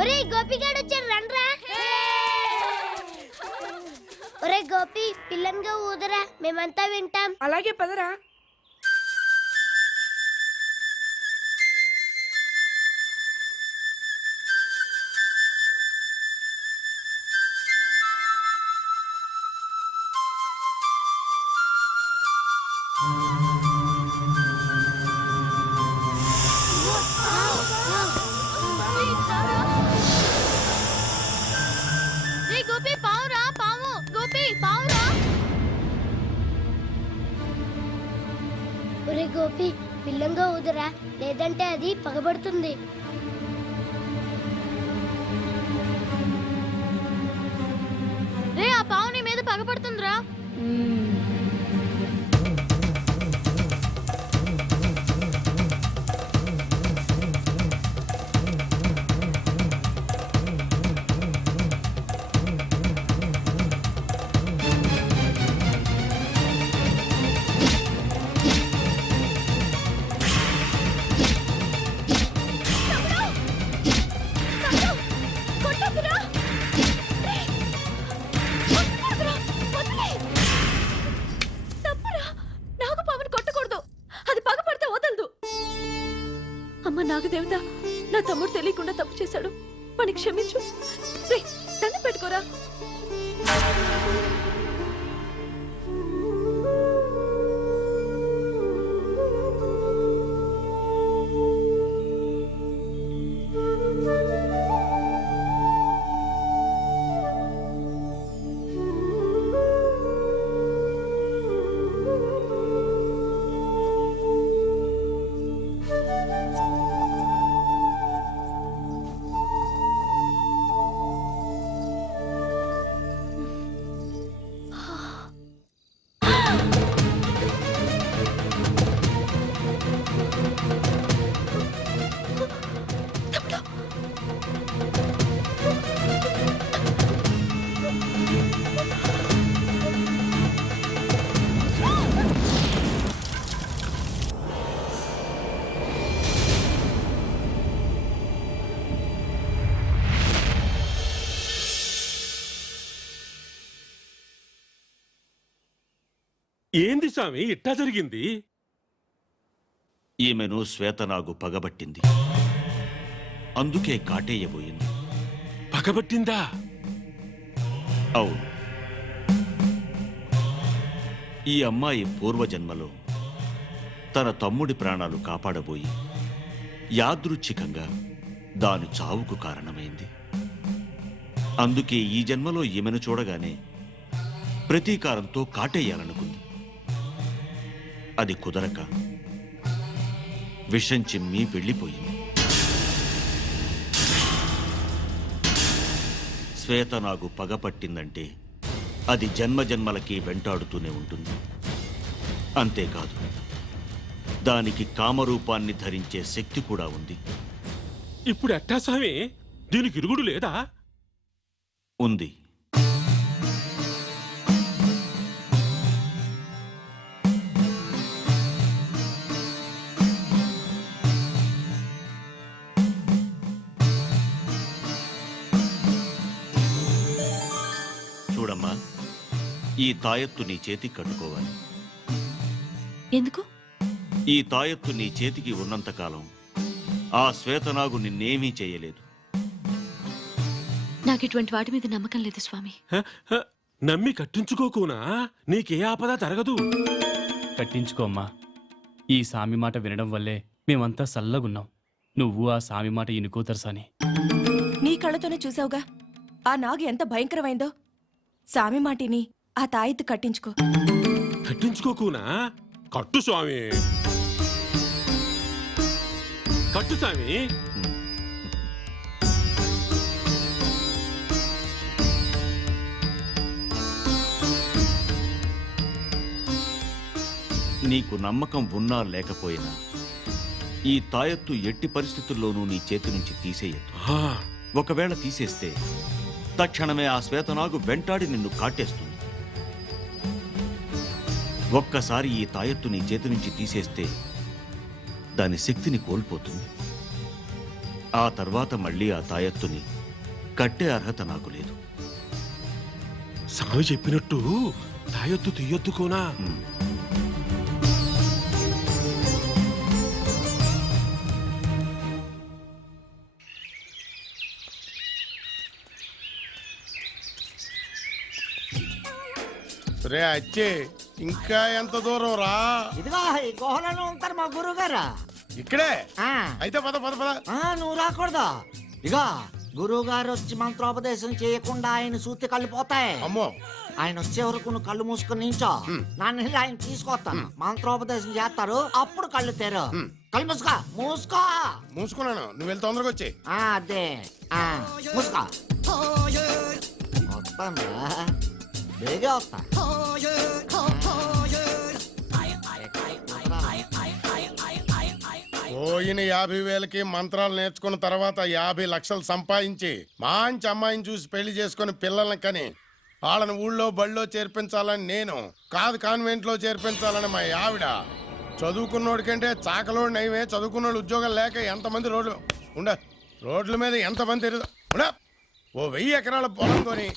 ఒరే గోపిగాడు వచ్చాడు రండ్రా. ఒరే గోపి పిల్లన్గా ఊదరా, మేమంతా వింటాం. అలాగే పదరా. ఒరే గోపి పిల్లంగా ఊదరా, లేదంటే అది పగబడుతుంది. రే ఆ పావు నీ మీద పగబడుతుందిరా. నాగదేవత, నా తమ్ముడు తెలియకుండా తప్పు చేశాడు, వాడిని క్షమించు. దండం పెట్టుకోరా. ఏంది స్వామి ఇట్టా జరిగింది? ఈమెను శ్వేతనాగు పగబట్టింది, అందుకే కాటేయబోయింది. పగబట్టిందా? అవును. ఈ అమ్మాయి పూర్వజన్మలో తన తమ్ముడి ప్రాణాలు కాపాడబోయి యాదృచ్ఛికంగా దాని చావుకు కారణమైంది. అందుకే ఈ జన్మలో ఈమెను చూడగానే ప్రతీకారంతో కాటేయాలనుకుంది. అది కుదరక విషం చిమ్మి వెళ్ళిపోయింది. శ్వేతనాగు పగపట్టిందంటే అది జన్మజన్మలకి వెంటాడుతూనే ఉంటుంది. అంతేకాదు, దానికి కామరూపాన్ని ధరించే శక్తి కూడా ఉంది. ఇప్పుడు ఎట్టా స్వామి? దీనికి ఇరుగుడు లేదా? ఉంది. చూడమ్మా, ఈ తాయత్తు నీ చేతికి కట్టుకోవాలి. ఎందుకు? ఈ తాయత్తు నీ చేతికి ఉన్నంతకాలం ఆ శ్వేతనాగు నిన్నేమీ చేయలేదు. నాకు ఇటువంటి వాటి మీద నమ్మకం లేదు స్వామి. నమ్మి కట్టించుకోకునా నీకే ఆపద తరగదు. కట్టించుకోమ్మా. ఈ సామి మాట వినడం వల్లే మేమంతా సల్లగున్నాం. నువ్వు ఆ సామి మాట ఇనుకోతరసాని. నీ కళ్ళతోనే చూసావుగా ఆ నాగు ఎంత భయంకరమైందో. సామి మాటిని ఆ తాయెత్తు కట్టించుకో. కట్టించుకోకునా? కట్టు స్వామి, కట్టు స్వామి. నీకు నమ్మకం ఉన్నా లేకపోయినా ఈ తాయత్తు ఎట్టి పరిస్థితుల్లోనూ నీ చేతి నుంచి తీసేయద్దు. ఒకవేళ తీసేస్తే తక్షణమే ఆ శ్వేతనాగు వెంటాడి నిన్ను కాటేస్తుంది. ఒక్కసారి ఈ తాయత్తు నీ చేతి నుంచి తీసేస్తే దాని శక్తిని కోల్పోతుంది. ఆ తర్వాత మళ్ళీ ఆ తాయెత్తుని కట్టే అర్హత నాకు లేదు. స్వామి చెప్పినట్టు తాయొత్తు తీయొద్దుకోనా? ఉమ్. రే అచ్చే, ఇంకా ఎంత దూరం రా? ఇదిగో ఈ గుహలలో ఉంటారు మా గురువు గారు. ఇక్కడే అయితే పద పద పద. నువ్వు రాకూడదు. ఇగో గురువు గారు వచ్చి మంత్రోపదేశం చేయకుండా ఆయన సూతి కళ్ళు పోతాయి. అమ్మో, ఆయన వచ్చే వరకు నువ్వు కళ్ళు మూసుకొని నించో. నన్ను ఆయన తీసుకొస్తాను, మంత్రోపదేశం చేస్తారు, అప్పుడు కళ్ళు తెరు. కళ్ళు మూసుకో, మూసుకో. మూసుకున్నాను, నువ్వు వెళ్ళి తొందరగా వచ్చే. అదే మూసుకో. వస్తాను బేగా వస్తా. పోయిన 50,000కి మంత్రాలు నేర్చుకున్న తర్వాత 50 లక్షలు సంపాదించి మంచి అమ్మాయిని చూసి పెళ్లి చేసుకుని పిల్లల్ని కని వాళ్ళని ఊళ్ళో బళ్ళో చేర్పించాలని నేను, కాదు కాన్వెంట్ లో చేర్పించాలని మా ఆవిడ. చదువుకున్నోడి కంటే చాకలోడి నయమే. చదువుకున్నోడు ఉద్యోగం లేక ఎంతమంది రోడ్ల మీద ఎంతమంది తిరుగుతా. ఓ 1000 ఎకరాల పొలం కొని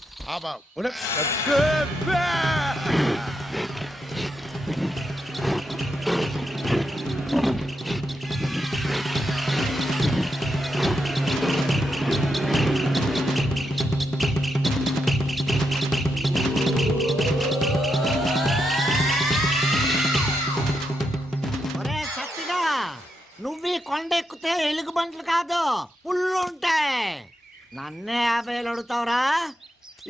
నువ్వు కొండెక్కితే ఎలుగు బంట్లు కాదు పుల్లుంటాయి. నన్నే 50,000 అడుగుతావురా?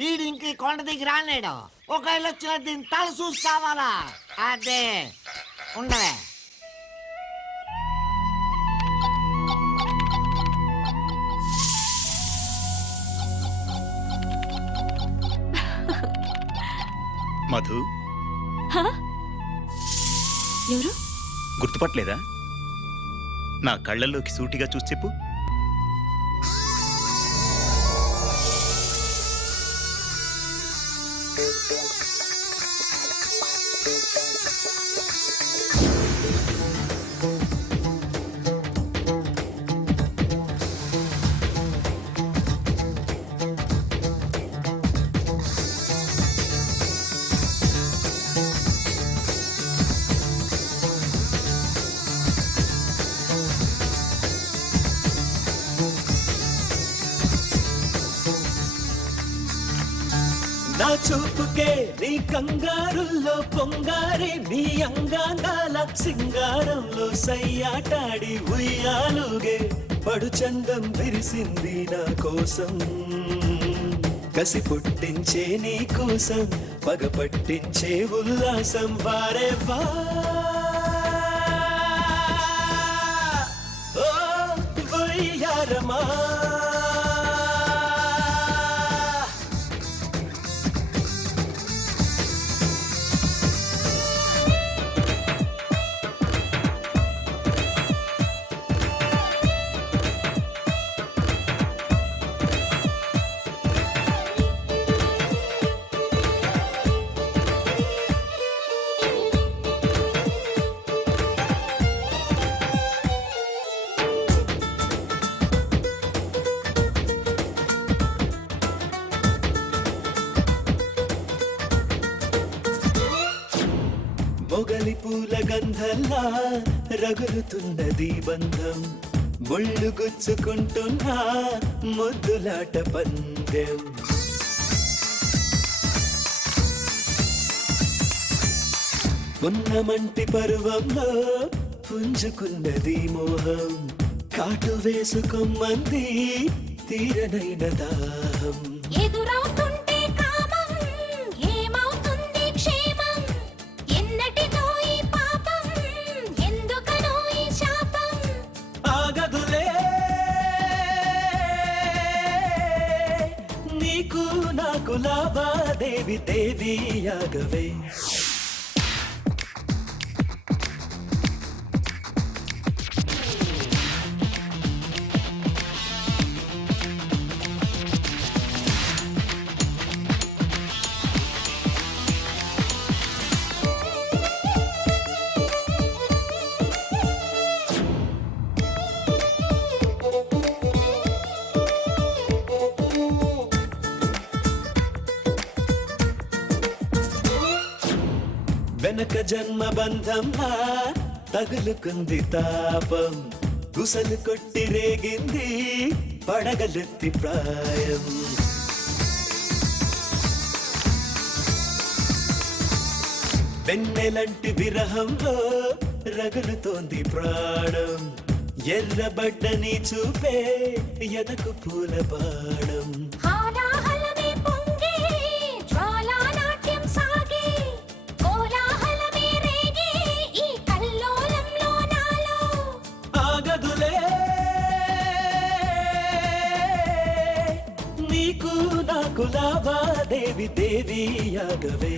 ఈడు ఇంక కొండ దిగి రాలేడు. ఒకవేళ వచ్చిన దీని తల చూసి కావాలా? అదే ఉండవే. మధు, ఎవరు? గుర్తుపట్టలేదా? నా కళ్ళల్లోకి సూటిగా చూసి చెప్పు. నా చూపుకే నీ కంగారుల్లో పొంగారే, నీ అంగాంగాల సింగారంలో సయ్యాటాడి ఉయ్యాలుగే పడుచందం విరిసింది నా కోసం. కసి పుట్టించే నీ కోసం పగ పట్టించే ఉల్లాసం వారే వా. ఓ వయ్యారమా, మొగలి పూల గంధల్లా రగులుతున్నది బంధం, ముళ్ళు గుచ్చుకుంటున్నా ముద్దులాట పందెం. ఉన్నమంటి పరువంలో పుంజుకున్నది మోహం, కాటు వేసుకోమంది తీరనైన దాహం. ఎదురవుతుంటే కామం, ఏమవుతుంది క్షేమం, ఎన్నటిదో ఈ పాపం, ఎందుకనో ఈ శాపం. ఆగదులే నీకు నాకు లావాదేవి, దేవి యాగవే. వెనక జన్మ బంధంలా తగులుకుంది తాపం గుసలు కొట్టి రేగింది పడగలెత్తి ప్రాయం వెన్నెలంటి విరహంలో రగులుతోంది ప్రాణం ఎర్రబడ్డని చూపే ఎదకు పూల బాణం ఆగదులే నీకు నాకు లావాదేవి దేవి యాగవే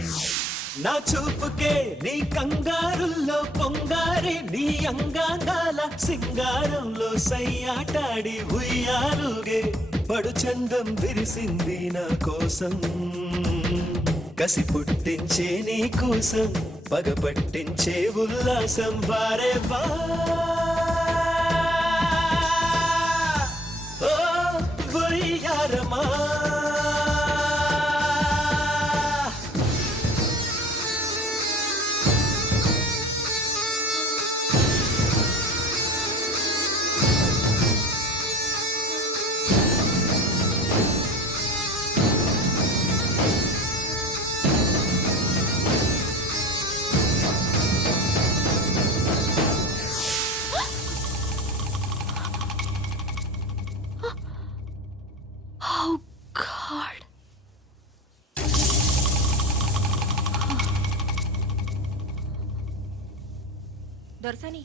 నా చూపుకే నీ కంగారుల్లో పొంగారే నీ అంగాంగాల సింగారంలో సయ్యాటాడి ఉయ్యాలుగే పడు చందం విరిసింది నా కోసం కసి పుట్టించే నీ కోసం పగ పట్టించే ఉల్లాసం వారే వా ఓ వయ్యారమా దొరసాని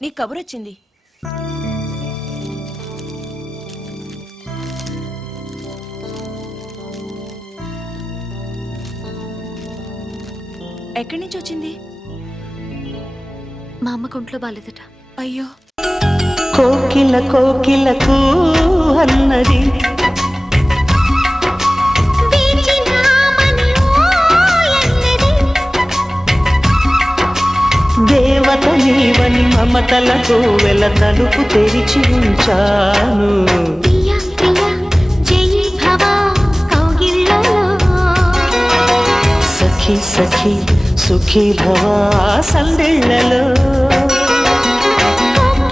నీ కబురొచ్చింది ఎక్కడి నుంచి వచ్చింది మా అమ్మ కొంట్లో బాలేదట. అయ్యో కోకిల కోకిలకు అన్నది దేవత నీవని మమతలకు వెల తలుపు తెరిచి ఉంచాను సఖీ సఖీ సుఖీ భవా సందిళ్ళలో